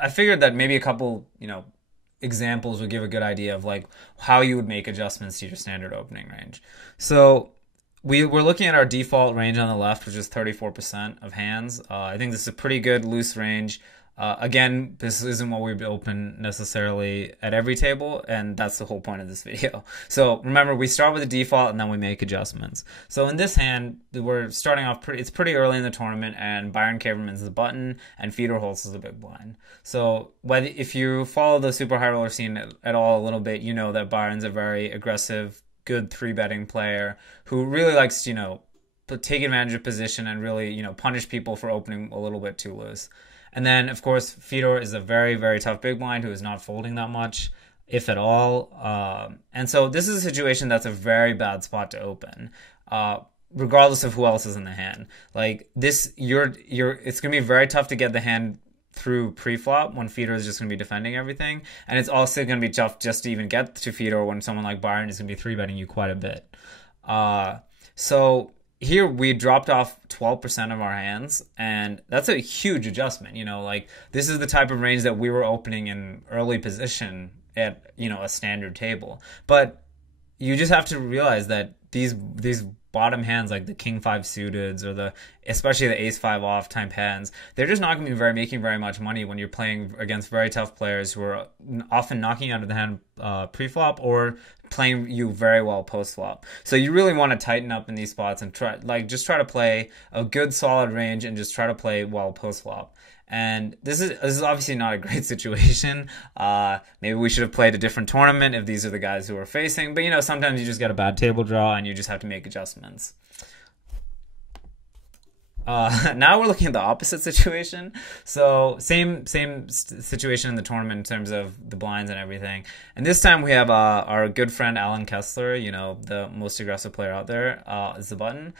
I figured that maybe a couple, examples would give a good idea of like how you would make adjustments to your standard opening range. So we're looking at our default range on the left, which is 34% of hands. I think this is a pretty good loose range. Again, this isn't what we would open necessarily at every table, and that's the whole point of this video. So remember, we start with the default and then we make adjustments. So in this hand, we're starting off it's pretty early in the tournament, and Byron Caverman's the button and Fedor Holz is the big blind. So if you follow the super high roller scene at all a little bit, you know that Byron's a very aggressive, good three betting player who really likes to, take advantage of position and really, punish people for opening a little bit too loose. And then, of course, Fedor is a very, very tough big blind who is not folding that much, if at all. And so this is a situation that's a very bad spot to open, regardless of who else is in the hand. Like this, it's gonna be very tough to get the hand through pre-flop when Fedor is just going to be defending everything. And it's also going to be tough just to even get to Fedor when someone like Byron is going to be three-betting you quite a bit. So here we dropped off 12% of our hands, and that's a huge adjustment. Like this is the type of range that we were opening in early position at, a standard table. But you just have to realize that these bottom hands like the king five suiteds or especially the ace five off type hands, they're just not going to be making very much money when you're playing against very tough players who are often knocking out of the hand pre-flop or playing you very well post-flop. So you really want to tighten up in these spots and just try to play a good solid range and just try to play well post-flop. And this is obviously not a great situation. Maybe we should have played a different tournament if these are the guys who are facing. But sometimes you just get a bad table draw and you just have to make adjustments. Now we're looking at the opposite situation. So same situation in the tournament in terms of the blinds and everything. And this time we have our good friend Alan Kessler, the most aggressive player out there, is the button,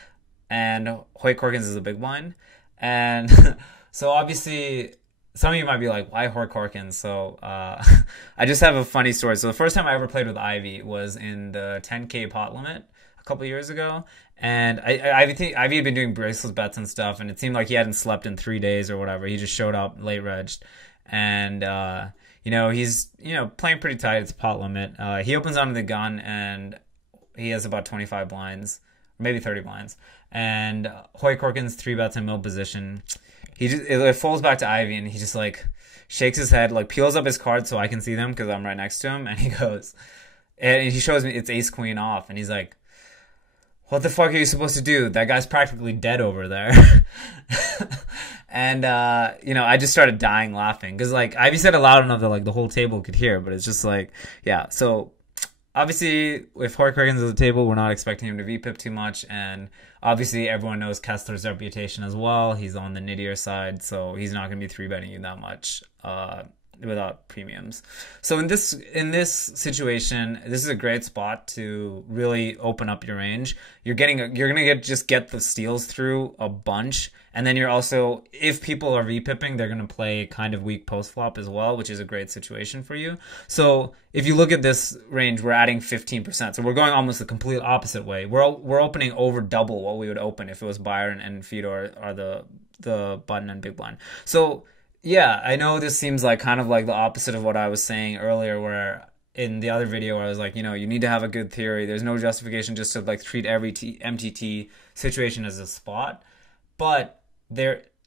and Hoyt Corkins is the big blind. And so obviously, some of you might be like, why Hoyt Corkins? So I just have a funny story. So the first time I ever played with Ivy was in the 10K pot limit a couple years ago. And I think Ivy had been doing braceless bets and stuff, and it seemed like he hadn't slept in 3 days or whatever. He just showed up late regged. And, he's, playing pretty tight. It's a pot limit. He opens onto the gun, and he has about 25 blinds, maybe 30 blinds. And Hoyt Corkins 3-bets in middle position. It folds back to Ivy, and he just like shakes his head, like peels up his cards so I can see them because I'm right next to him, and he goes, and he shows me it's ace queen off, and he's like, what the fuck are you supposed to do? That guy's practically dead over there. And I just started dying laughing because like Ivy said it loud enough that like the whole table could hear, but it's just like, yeah. So obviously, if Hoyt Corkins is at the table, we're not expecting him to VPIP too much, and obviously everyone knows Kessler's reputation as well. He's on the nittier side, so he's not going to be three-betting you that much without premiums. So in this situation, this is a great spot to really open up your range. You're gonna get the steals through a bunch, and then you're also, if people are VPIPing, they're gonna play kind of weak post flop as well, which is a great situation for you. So if you look at this range, we're adding 15%. So we're going almost the complete opposite way. We're opening over double what we would open if it was Byron and Fedor are the button and big blind. So yeah, I know this seems like kind of like the opposite of what I was saying earlier, where in the other video where I was like, you need to have a good theory. There's no justification just to like treat every MTT situation as a spot. But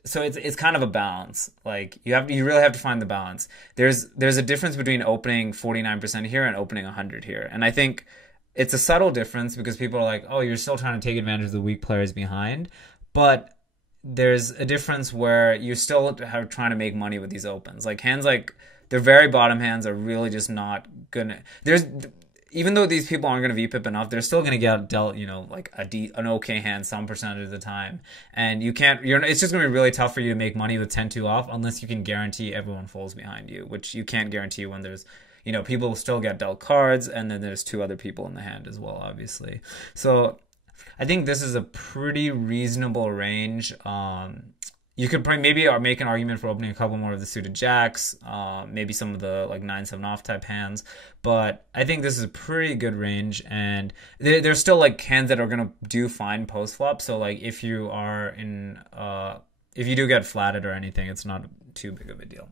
so it's kind of a balance. Like you really have to find the balance. There's a difference between opening 49% here and opening 100 here. And I think it's a subtle difference because people are like, oh, you're still trying to take advantage of the weak players behind. But there's a difference where you're still trying to make money with these opens. Like hands like their very bottom hands are really just not gonna. Even though these people aren't gonna VPIP enough, they're still gonna get dealt, like an okay hand some percentage of the time. And it's just gonna be really tough for you to make money with 10-2 off unless you can guarantee everyone folds behind you, which you can't guarantee when there's, people still get dealt cards, and then there's two other people in the hand as well, obviously. So I think this is a pretty reasonable range. You could maybe make an argument for opening a couple more of the suited jacks, maybe some of the like 9-7 off type hands, but I think this is a pretty good range, and there's still like hands that are gonna do fine post flop. So like if you do get flatted or anything, it's not too big of a deal.